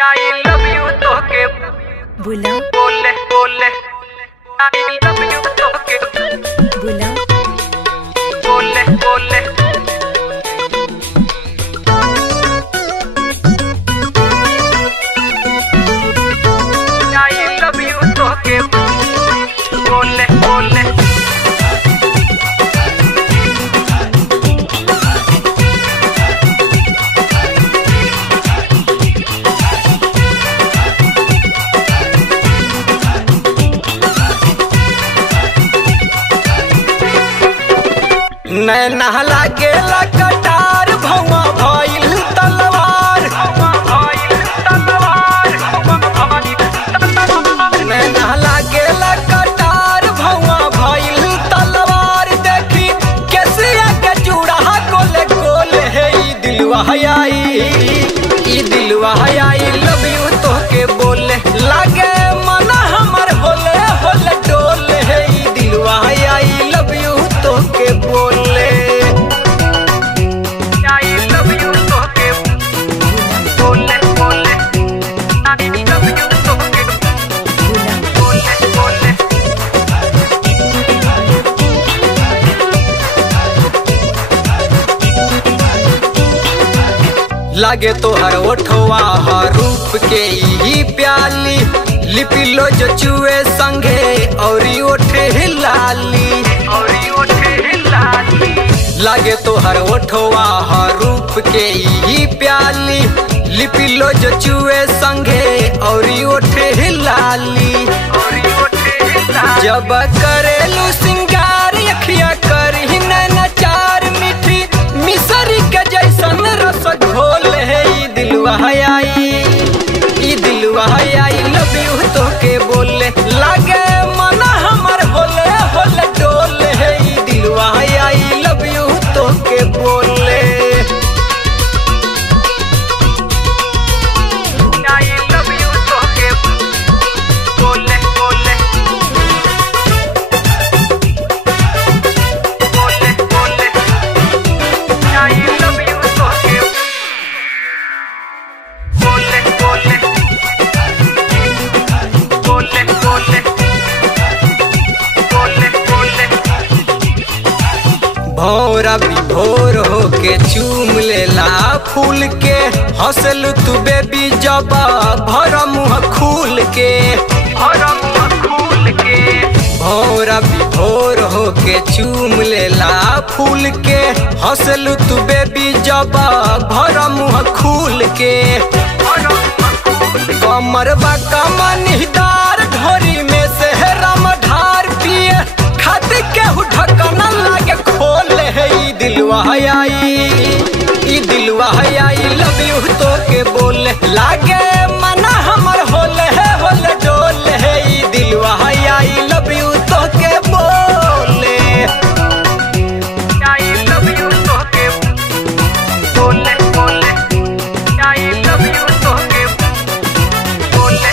I love you तो के बुला बोले बोले I love you तो के बुला बोले बोले I love you तो के बोले बोले नैना लागेला कटार भौवा भइल तलवार नैना लागेला कटार भौवा भइल तलवार देखी केसिया के चूड़ा गोले गोले है ई दिलवा आई लव यू तो के बोले लागे मन हमर होले होले डोले है ई दिलवा आई लव यू तो के बोले I love you तो के बोले बोले I love you तो के बोले बोले लागे तो हर ओठवा हर रूप के ही प्याली लिपि लो जो चुए संगे और ओठे लाली लागे तो हर ओठवा हर रूप के ही प्याली लिपि लो जो चुए संगे और ओठे लाली जब करेलू सिंगार अखिया करही नैना चार मीठी मिसरी के जैसन रस घोल है ई दिलवा आई लव यू तो के बोले लागे मन हमर होले होले डोले है ई दिलवा आई लव यू तो के बोले I love you तो के बोले बोले बोले बोले I love you तो के बोले बोले बोले बोले बोले बोले भौरा विभोर होके चूम लेला फूल के हंसल तू बेबी जबा भर मुँह खूल के भौरा विभोर होके चूम लेला फूल के हंसल तू बेबी जबा भर मुँह खूल के कमर बा कमनिदार ढोरी में से रम ढार पिए खातिर केहू ढकना लागे खोले है ई दिलवा आई लव यू तो के बोले लागे मना हमर होले है होले डोले है ई दिलवा आई लव यू तो के बोले I love you तो के बोले बोले I love you तो के बोले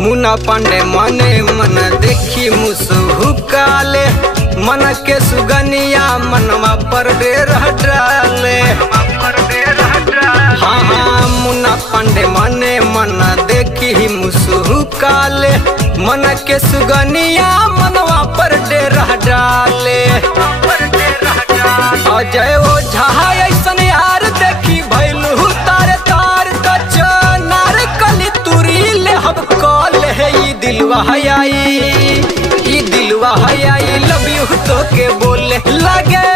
मुन्ना पांडे मने मन देखी मुसुहुकाले मन के सुगनिया मनवा पर डेर डाले हाँ मुन्ना पांडे मने मन देखी मुसुहुकाले मन के सुगनिया मनवा पर डेर डाले अजय ओझा ऐसन यार देखी भैलू तारे तार कच नार कली तुरी ले हम कॉल है ई दिलवा आई लव यू तो के बोले लगे